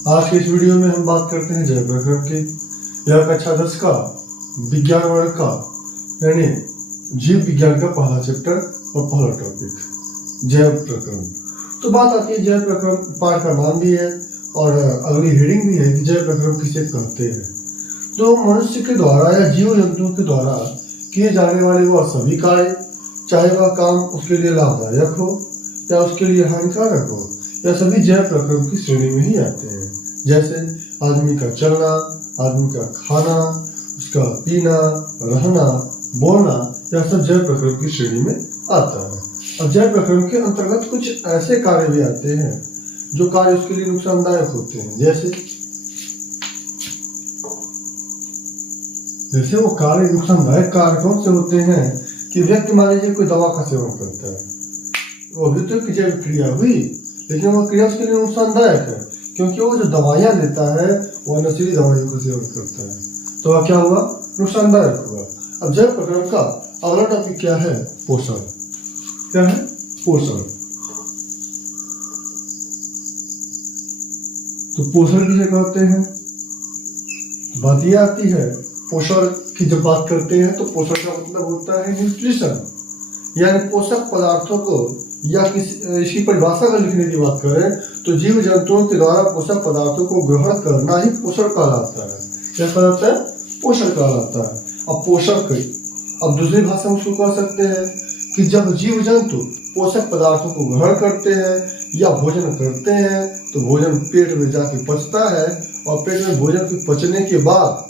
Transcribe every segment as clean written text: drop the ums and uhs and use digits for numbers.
आज के इस वीडियो में हम बात करते हैं जैव प्रक्रम की। यह कक्षा 10 का विज्ञान वर्ग का यानी जीव विज्ञान का पहला चैप्टर और पहला टॉपिक जैव प्रक्रम। तो बात आती है जैव प्रक्रम, पाठ का नाम भी है और अगली हेडिंग भी है कि जैव प्रक्रम किसे कहते हैं। तो मनुष्य के द्वारा या जीव जंतुओं के द्वारा किए जाने वाले वह सभी कार्य, चाहे वह काम उसके लिए लाभदायक हो या उसके लिए हानिकारक हो, यह सभी जैव प्रक्रम की श्रेणी में ही आते हैं। जैसे आदमी का चलना, आदमी का खाना, उसका पीना, रहना, बोलना, यह सब जैव प्रक्रम की श्रेणी में आता है। अब जैव प्रक्रम के अंतर्गत कुछ ऐसे कार्य भी आते हैं जो कार्य उसके लिए नुकसानदायक होते हैं। जैसे वो कार्य नुकसानदायक कार्य कौन से होते हैं कि व्यक्ति मान लीजिए कोई दवा का सेवन करता है, वो भी तो एक जैव क्रिया हुई, लेकिन वह क्रिया उसके लिए नुकसानदायक है क्योंकि वो जो दवाइयाँ लेता है वह नशीली दवाइयों का सेवन करता है, तो वह क्या हुआ, नुकसानदायक हुआ। अब जैव प्रक्रम का अगला टॉपिक क्या है, पोषण। क्या है, पोषण। तो पोषण किसे कहते हैं, बात यह आती है पोषण की जब बात करते हैं तो पोषण का मतलब होता है न्यूट्रिशन, यानी पोषक पदार्थों को या इसकी परिभाषा अगर लिखने की बात करें तो जीव जंतुओं के द्वारा पोषक पदार्थों को ग्रहण करना ही पोषण कहलाता है। क्या कहलाता है, पोषण कहलाता है। अब पोषण की अब दूसरी भाषा में उसको कह सकते हैं कि जब जीव जंतु पोषक पदार्थों को ग्रहण करते हैं या भोजन करते हैं तो भोजन पेट में जाके पचता है और पेट में भोजन के पचने के बाद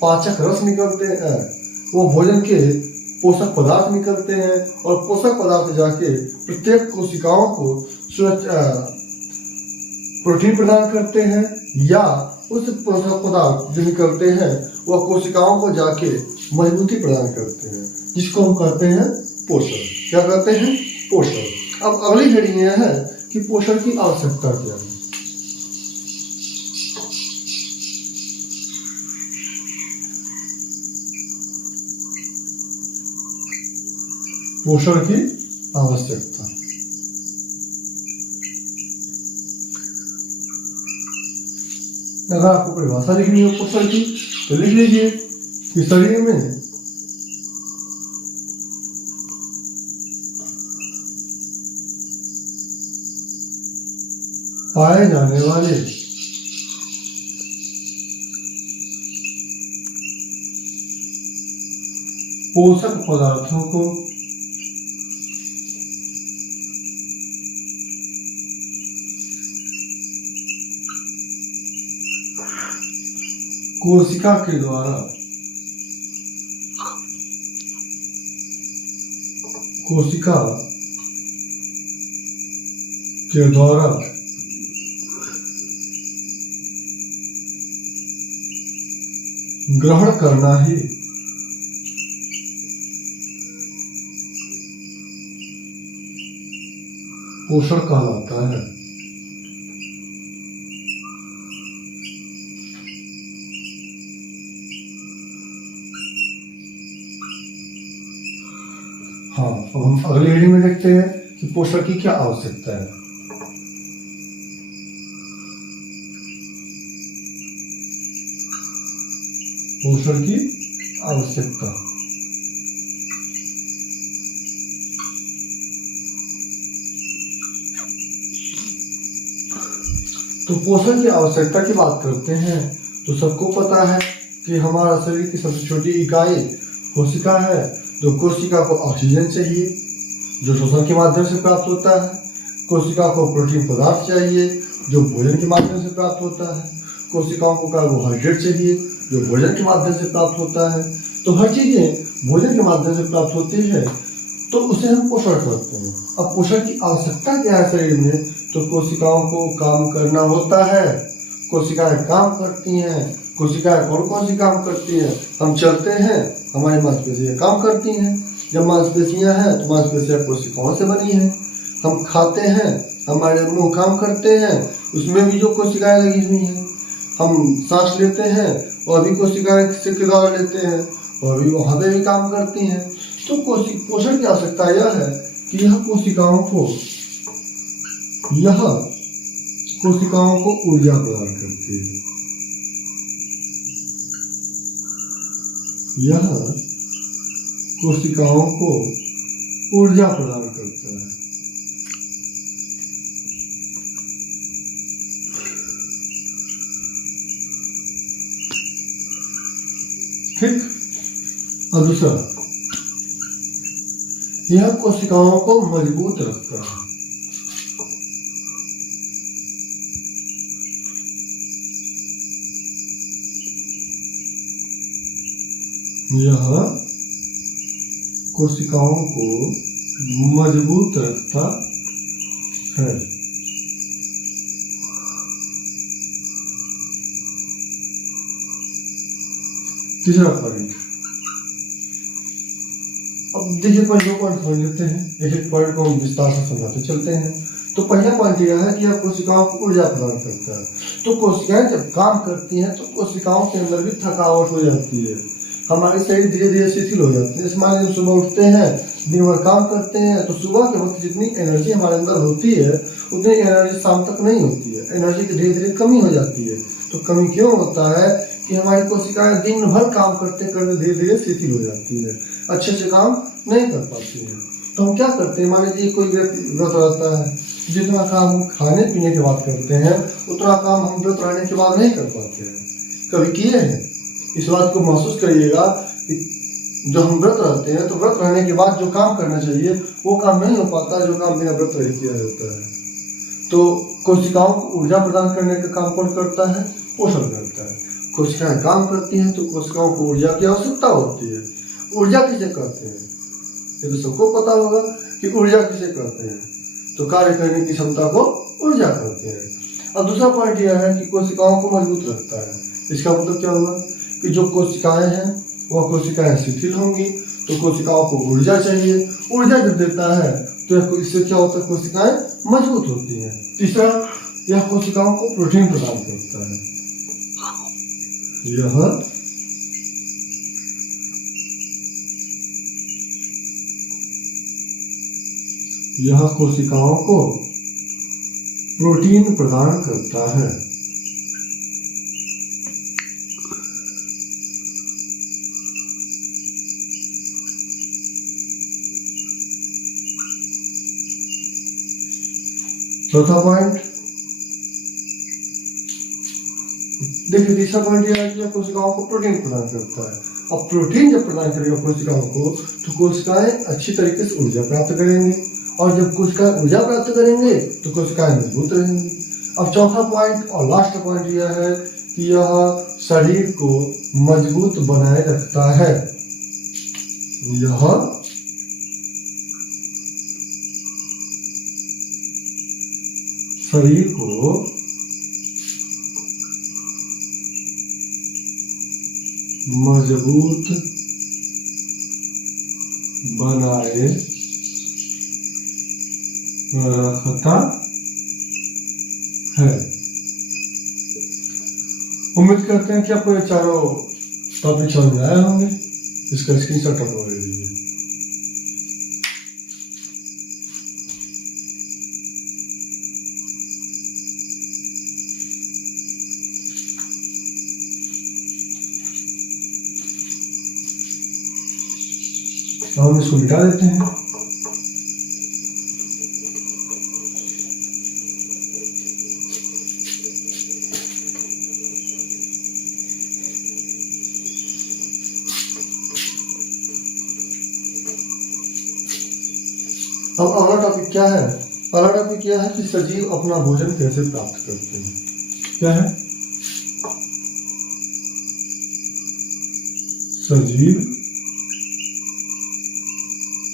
पाचक रस निकलते हैं, वो भोजन के पोषक पदार्थ निकलते हैं और पोषक पदार्थ जाके प्रत्येक कोशिकाओं को प्रोटीन प्रदान करते हैं या उस पोषक पदार्थ जो निकलते हैं वह कोशिकाओं को जाके मजबूती प्रदान करते हैं, जिसको हम कहते हैं पोषण। क्या कहते हैं, पोषण। अब अगली हेडिंग यह है कि पोषण की आवश्यकता क्या है। पोषण की आवश्यकता। अगर आपको परिभाषा लिखनी हो पोषण की तो लिख लीजिए कि शरीर में पाए जाने वाले पोषक पदार्थों को कोशिका के द्वारा ग्रहण करना ही पोषण कहलाता है। हाँ, अब हम अगली हेडिंग में देखते हैं कि पोषण की क्या आवश्यकता है। पोषण की आवश्यकता। तो पोषण की आवश्यकता की बात करते हैं तो सबको पता है कि हमारा शरीर की सबसे छोटी इकाई कोशिका है, जो कोशिका को ऑक्सीजन चाहिए जो श्वसन के माध्यम से प्राप्त होता है, कोशिका को प्रोटीन पदार्थ चाहिए जो भोजन के माध्यम से प्राप्त होता है, कोशिकाओं को कार्बोहाइड्रेट चाहिए जो भोजन के माध्यम से प्राप्त होता है। तो हर चीजें भोजन के माध्यम से प्राप्त होती है तो उसे हम पोषण कहते हैं। अब पोषण की आवश्यकता क्या है शरीर में, तो कोशिकाओं को काम करना होता है, कोशिकाएं काम करती हैं। कोशिकाएं कौन कौन सी काम करती हैं, हम चलते हैं, हमारी मांसपेशियां काम करती हैं। जब मांसपेशियां हैं तो मांसपेशियां कोशिकाओं से बनी हैं। हम खाते हैं, हमारे मुंह काम करते हैं, उसमें भी जो कोशिकाएं लगी हुई हैं। हम सांस लेते हैं और भी कोशिकाएं के द्वारा लेते हैं और भी वहां पे भी काम करती हैं। तो पोषण की आवश्यकता यह है कि यह कोशिकाओं को यह कोशिकाओं को ऊर्जा प्रदान करती है। यह कोशिकाओं को ऊर्जा प्रदान करता है। ठीक। और दूसरा, यह कोशिकाओं को मजबूत रखता है। यह कोशिकाओं को मजबूत रखता है। तीसरा पॉइंट, अब देखिए पहले दो पॉइंट समझ लेते हैं, एक एक पॉइंट को हम विस्तार से समझाते चलते हैं। तो पहला पॉइंट यह है कि यह कोशिकाओं को ऊर्जा प्रदान करता है। तो कोशिकाएं जब काम करती हैं तो कोशिकाओं के अंदर भी थकावट हो जाती है, हमारी शरीर धीरे धीरे शिथिल हो जाती है। जैसे मान लीजिए सुबह उठते हैं, दिन भर काम करते हैं, तो सुबह के वक्त जितनी एनर्जी हमारे अंदर होती है उतनी एनर्जी शाम तक नहीं होती है, एनर्जी की धीरे धीरे कमी हो जाती है। तो कमी क्यों होता है कि हमारी कोशिकाएं दिन भर काम करते करते धीरे धीरे शिथिल हो जाती है, अच्छे से काम नहीं कर पाती है। तो हम क्या करते हैं, मान लीजिए कोई व्यक्ति व्रत रहता है, जितना काम हम खाने पीने के बाद करते हैं उतना काम हम व्रत रहने के बाद नहीं कर पाते हैं। कभी किए हैं? इस बात को महसूस करिएगा कि जो हम व्रत रहते हैं तो व्रत रहने के बाद जो काम करना चाहिए वो काम नहीं हो पाता, जो काम बिना व्रत रहे किया जाता है। तो कोशिकाओं को ऊर्जा प्रदान करने का काम कौन करता है? पोषण करता है। कोशिकाएं काम करती हैं तो कोशिकाओं को ऊर्जा की आवश्यकता होती है। ऊर्जा किसे कहते हैं? ये तो सबको पता होगा कि ऊर्जा किसे कहते हैं। तो कार्य करने की क्षमता को ऊर्जा कहते हैं। अब दूसरा पॉइंट यह है कि कोशिकाओं को मजबूत रखता है। इसका मतलब क्या हुआ कि जो कोशिकाएं हैं वह कोशिकाएं शिथिल होंगी, तो कोशिकाओं को ऊर्जा चाहिए। ऊर्जा जब देता है तो इससे क्या होता है, कोशिकाएं मजबूत होती हैं। तीसरा, यह कोशिकाओं को प्रोटीन प्रदान करता है। यह कोशिकाओं को प्रोटीन प्रदान करता है। चौथा पॉइंट देखिए, तीसरा पॉइंट यह है कि यह कोशिकाओं को प्रोटीन प्रदान करता है। अब प्रोटीन जब प्रदान करेगा कोशिकाओं को तो कोशिकाएं अच्छी तरीके से ऊर्जा प्राप्त करेंगी, और जब कोशिकाएं ऊर्जा प्राप्त करेंगे तो कोशिकाएं मजबूत रहेंगी। अब चौथा पॉइंट और लास्ट पॉइंट यह है कि यह शरीर को मजबूत बनाए रखता है। यह शरीर को मजबूत बनाए रखता है। उम्मीद करते हैं कि आपको ये चारों टॉपिक समझ में आए होंगे। इसका स्क्रीनशॉट आप ले लीजिए। हम इसको मिटा देते हैं। अब अगला टॉपिक क्या है? अगला टॉपिक क्या है कि सजीव अपना भोजन कैसे प्राप्त करते हैं। क्या है? सजीव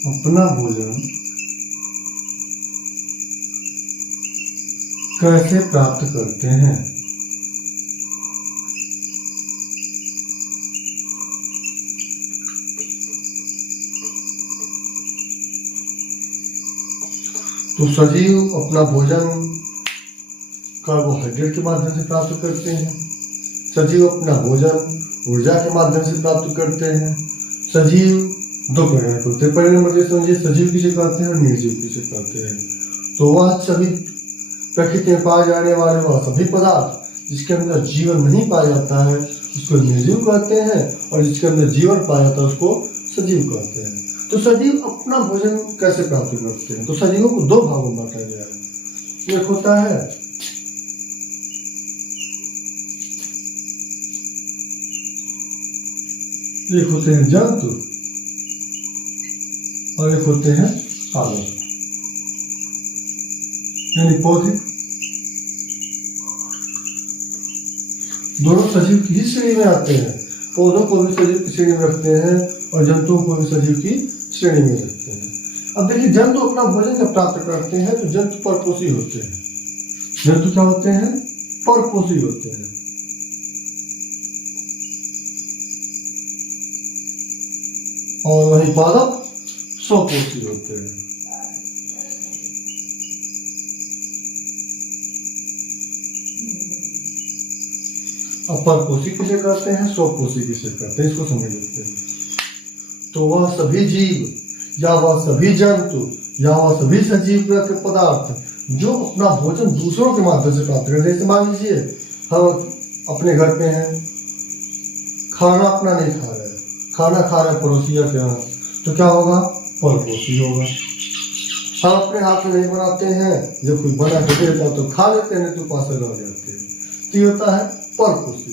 अपना भोजन कैसे प्राप्त करते हैं। तो सजीव अपना भोजन कार्बोहाइड्रेट के माध्यम से प्राप्त करते हैं। सजीव अपना भोजन ऊर्जा के माध्यम से प्राप्त करते हैं। सजीव दो प्रकार के होते हैं। पहले नंबर ये समझिए सजीव किसे कहते हैं और निर्जीव किसे कहते हैं। तो वह सभी प्रकृति में पाए जाने वाले वह सभी पदार्थ जिसके अंदर जीवन नहीं पाया जाता है उसको निर्जीव कहते हैं, और जिसके अंदर जीवन पाया जाता है उसको सजीव कहते हैं। तो सजीव अपना भोजन कैसे प्राप्त करते हैं? तो सजीवों को दो भागों में बांटा गया है। एक होता है एक होते हैं जंतु और एक होते हैं पादप, यानी पौधे। दोनों सजीव की ही श्रेणी में आते हैं। पौधों को भी सजीव की श्रेणी में रखते हैं और जंतुओं को भी सजीव की श्रेणी में रखते हैं। अब देखिए, जंतु अपना भोजन जब प्राप्त करते हैं तो जंतु परपोषी होते हैं। जंतु क्या होते हैं? परपोषी होते हैं। और वही पादप स्वपोषी होते हैं। अब परपोषी किसे कहते हैं, स्वपोषी किसे कहते हैं, इसको समझ लेते हैं। तो वह सभी जीव या वह सभी जंतु या वह सभी सजीव के पदार्थ जो अपना भोजन दूसरों के माध्यम से प्राप्त करते हैं। जैसे मान लीजिए हम अपने घर पे हैं, खाना अपना नहीं खा रहे, खाना खा रहे पड़ोसिया के यहाँ, तो क्या होगा? परपोषी होगा। हम अपने हाथ में नहीं बनाते हैं, जब कोई बना के देता तो खा लेते हैं, तो पास रह जाते हैं। तो ये होता है परपोषी।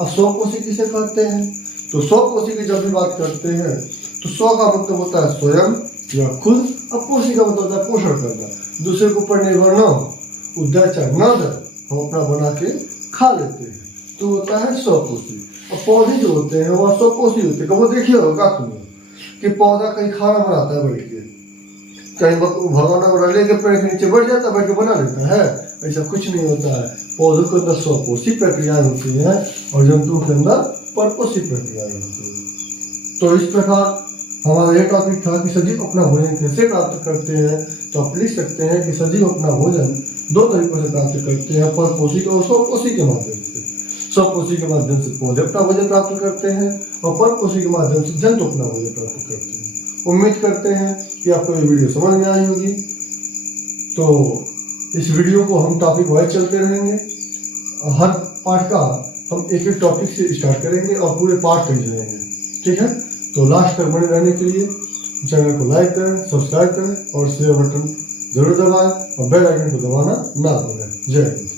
अब स्वपोषी किसे कहते हैं? तो स्वपोषी की जब भी बात करते हैं तो स्व का मतलब होता है स्वयं या खुद, अब पोषी का मतलब होता है पोषण करना, दूसरे के ऊपर निर्भर न हो, उधर चाहे न दे, हम अपना बना के खा लेते हैं, तो होता है स्वपोषी। और पौधे जो होते हैं वह स्वपोषी होते हैं। कभी देखिए होगा तुमने कि पौधा कहीं खाना बनाता है बैठ के, कहीं भगवान को लेके पेड़ के नीचे बैठ जाता है, बैठ के बना लेता है, ऐसा कुछ नहीं होता है। पौधों के अंदर स्वपोषी प्रक्रिया होती है और जंतुओं के अंदर परपोषी प्रक्रिया होती है। तो इस प्रकार हमारा यह टॉपिक था कि सजीव अपना भोजन कैसे प्राप्त करते हैं। तो आप लिख सकते हैं कि सजीव अपना भोजन दो तरीकों से प्राप्त करते हैं, परपोषी और स्वपोषी के माध्यम से। स्वपोषी के माध्यम से पौधे अपना भोजन प्राप्त करते हैं और परपोषी के माध्यम से जंतु अपना भोजन प्राप्त करते हैं। उम्मीद करते हैं कि आपको ये वीडियो समझ में आई होगी। तो इस वीडियो को हम टॉपिक वाइज चलते रहेंगे। हर पार्ट का हम एक एक टॉपिक से स्टार्ट करेंगे और पूरे पार्ट कर जाएंगे, ठीक है। तो लास्ट तक बने रहने के लिए चैनल को लाइक करें, सब्सक्राइब करें और शेयर बटन जरूर दबाएं और बेल आइकन को दबाना ना भूलें। जय हिंद।